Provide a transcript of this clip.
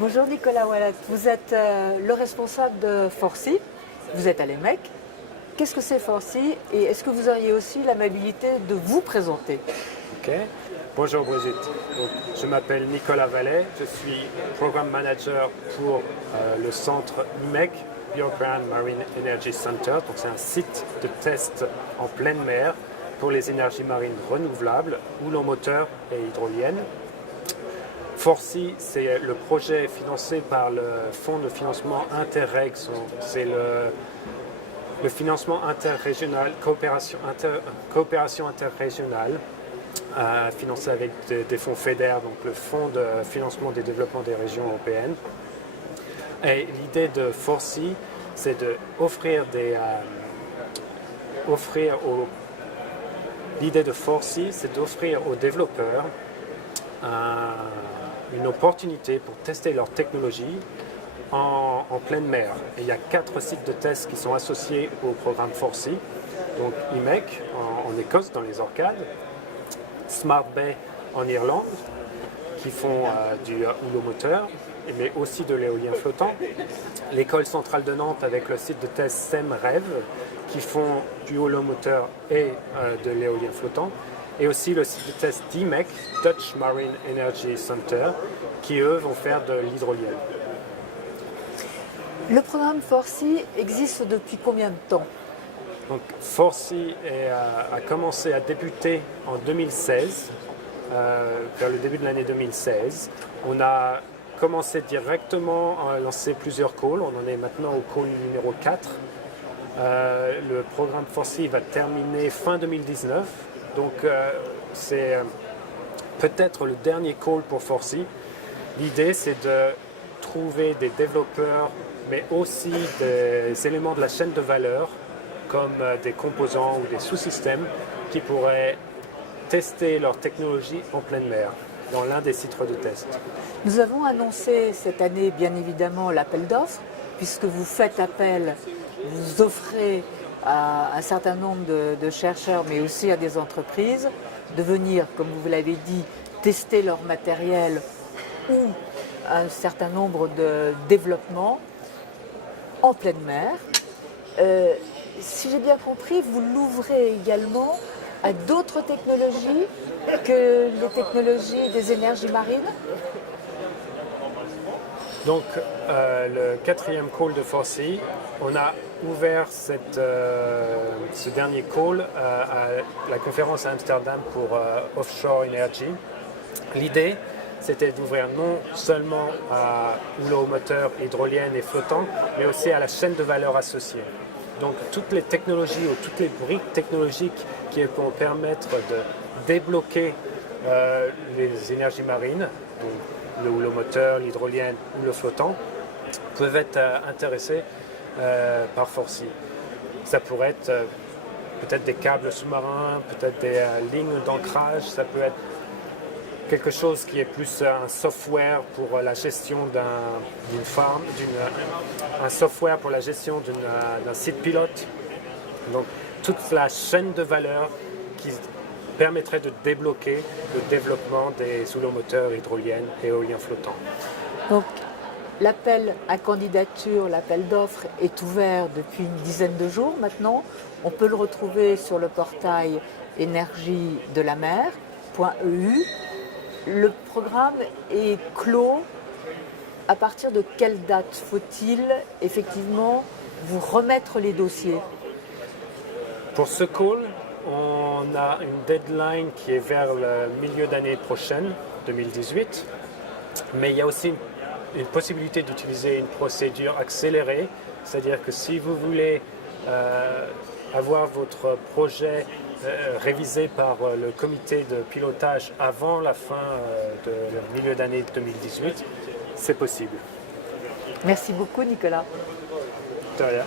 Bonjour Nicolas Wallet, vous êtes le responsable de Forsy, vous êtes à l'EMEC. Qu'est-ce que c'est Forsy et est-ce que vous auriez aussi l'amabilité de vous présenter? Ok. Bonjour Brigitte. Donc, je m'appelle Nicolas Wallet, je suis Programme Manager pour le centre IMEC, European Marine Energy Center. Donc, c'est un site de test en pleine mer pour les énergies marines renouvelables, houlomoteur et hydrolienne. Forsy, c'est le projet financé par le fonds de financement Interreg. C'est le financement interrégional, coopération interrégionale, financé avec des fonds FEDER, donc le fonds de financement des développements des régions européennes. Et l'idée de Forsy, c'est d'offrir aux développeurs une opportunité pour tester leur technologie en pleine mer. Et il y a 4 sites de test qui sont associés au programme Forsy. Donc IMEC en Écosse, dans les Orcades, Smart Bay en Irlande, qui font du houlomoteur, mais aussi de l'éolien flottant. L'École centrale de Nantes avec le site de test SEM-REV, qui font du houlomoteur et de l'éolien flottant. Et aussi le site de test d'IMEC, Dutch Marine Energy Center, qui eux vont faire de l'hydrolienne. Le programme Forsy existe depuis combien de temps? Donc Forsy a commencé à débuter en 2016, vers le début de l'année 2016. On a commencé directement à lancer plusieurs calls, on en est maintenant au call numéro 4. Le programme Forsy va terminer fin 2019. Donc c'est peut-être le dernier call pour Forsy. L'idée c'est de trouver des développeurs, mais aussi des éléments de la chaîne de valeur, comme des composants ou des sous-systèmes qui pourraient tester leur technologie en pleine mer, dans l'un des sites de test. Nous avons annoncé cette année bien évidemment l'appel d'offres, puisque vous faites appel, vous offrez à un certain nombre de chercheurs, mais aussi à des entreprises, de venir, comme vous l'avez dit, tester leur matériel ou un certain nombre de développements en pleine mer. Si j'ai bien compris, vous l'ouvrez également à d'autres technologies que les technologies des énergies marines? Donc, le 4e call de Forsy, on a ouvert ce dernier call à la conférence à Amsterdam pour Offshore Energy. L'idée, c'était d'ouvrir non seulement à houlomoteur, hydrolienne et flottant, mais aussi à la chaîne de valeur associée. Donc, toutes les technologies ou toutes les briques technologiques qui vont permettre de débloquer les énergies marines, donc le houlomoteur, l'hydrolienne ou le flottant, peuvent être intéressés par Forsy. Ça pourrait être peut-être des câbles sous-marins, peut-être des lignes d'ancrage, ça peut être quelque chose qui est plus un software pour la gestion d'une farm, un software pour la gestion d'un site pilote. Donc toute la chaîne de valeur qui permettrait de débloquer le développement des houlomoteurs, hydroliennes et éoliens flottants. Donc, l'appel à candidature, l'appel d'offres est ouvert depuis une dizaine de jours maintenant. On peut le retrouver sur le portail énergie de la mer.eu. Le programme est clos. À partir de quelle date faut-il effectivement vous remettre les dossiers? Pour ce call, on a une deadline qui est vers le milieu d'année prochaine, 2018, mais il y a aussi une possibilité d'utiliser une procédure accélérée, c'est-à-dire que si vous voulez avoir votre projet révisé par le comité de pilotage avant la fin du milieu d'année 2018, c'est possible. Merci beaucoup Nicolas. De rien.